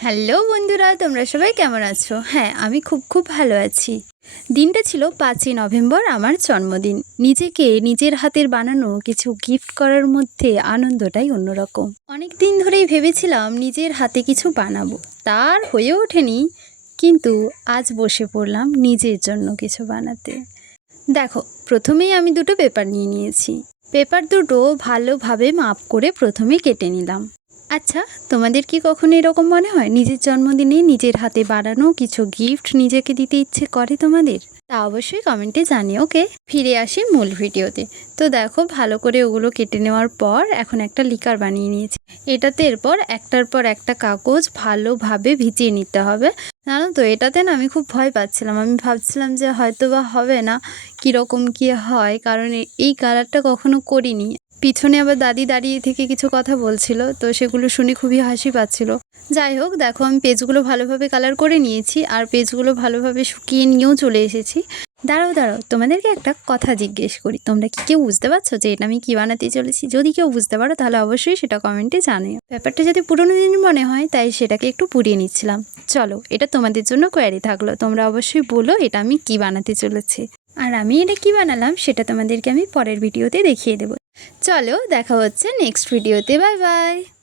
Hello বন্ধুরা, তোমরা সবাই কেমন আছো? হ্যাঁ, আমি খুব ভালো আছি। দিনটা ছিল 5ই নভেম্বর, আমার জন্মদিন। নিজেকে নিজের হাতের বানানো কিছু গিফট করার মধ্যে আনন্দটাই অন্যরকম। অনেক দিন ধরেই ভেবেছিলাম নিজের হাতে কিছু বানাবো, তার হয়ে ওঠেনি, কিন্তু আজ বসে পড়লাম নিজের জন্য কিছু বানাতে। দেখো, প্রথমেই আমি দুটো পেপার নিয়ে নিয়েছি। পেপার দুটো ভালোভাবে মাপ করে প্রথমে কেটে নিলাম। আচ্ছা, তোমাদের কি কখনো এরকম মনে হয় নিজের জন্মদিনে নিজের হাতে বানানো কিছু গিফট নিজেকে দিতে ইচ্ছে করে তোমাদের? তা অবশ্যই কমেন্টে জানিও। ওকে, ফিরে আসি মূল ভিডিওতে। তো দেখো, ভালো করে ওগুলো কেটে নেওয়ার পর এখন একটা লিকার বানিয়ে নিয়েছি। এটাতে এরপর একটার পর একটা কাগজ ভালোভাবে ভিজিয়ে নিতে হবে। জানো তো, এটাতে না আমি খুব ভয় পাচ্ছিলাম। আমি ভাবছিলাম যে হয়তো বা হবে না, কীরকম কী হয়, কারণ এই কালারটা কখনো করিনি। পিছনে আবার দাদি দাঁড়িয়ে থেকে কিছু কথা বলছিল, তো সেগুলো শুনে খুবই হাসি পাচ্ছিল। যাই হোক, দেখো আমি পেজগুলো ভালোভাবে কালার করে নিয়েছি, আর পেজগুলো ভালোভাবে শুকিয়ে নিয়েও চলে এসেছি। দাঁড়াও, তোমাদেরকে একটা কথা জিজ্ঞেস করি। তোমরা কি কেউ বুঝতে পারছো যে এটা আমি কী বানাতে চলেছি? যদি কেউ বুঝতে পারো তাহলে অবশ্যই সেটা কমেন্টে জানিও। ব্যাপারটা যদি পুরোনো দিনের মনে হয়, তাই সেটাকে একটু পুড়িয়ে নিচ্ছিলাম। চলো, এটা তোমাদের জন্য কোয়ারি থাকলো, তোমরা অবশ্যই বলো এটা আমি কি বানাতে চলেছি। আর আমি এটা কি বানালাম সেটা তোমাদেরকে আমি পরের ভিডিওতে দেখিয়ে দেবো। চলো, দেখা হচ্ছে নেক্সট ভিডিওতে। Bye bye.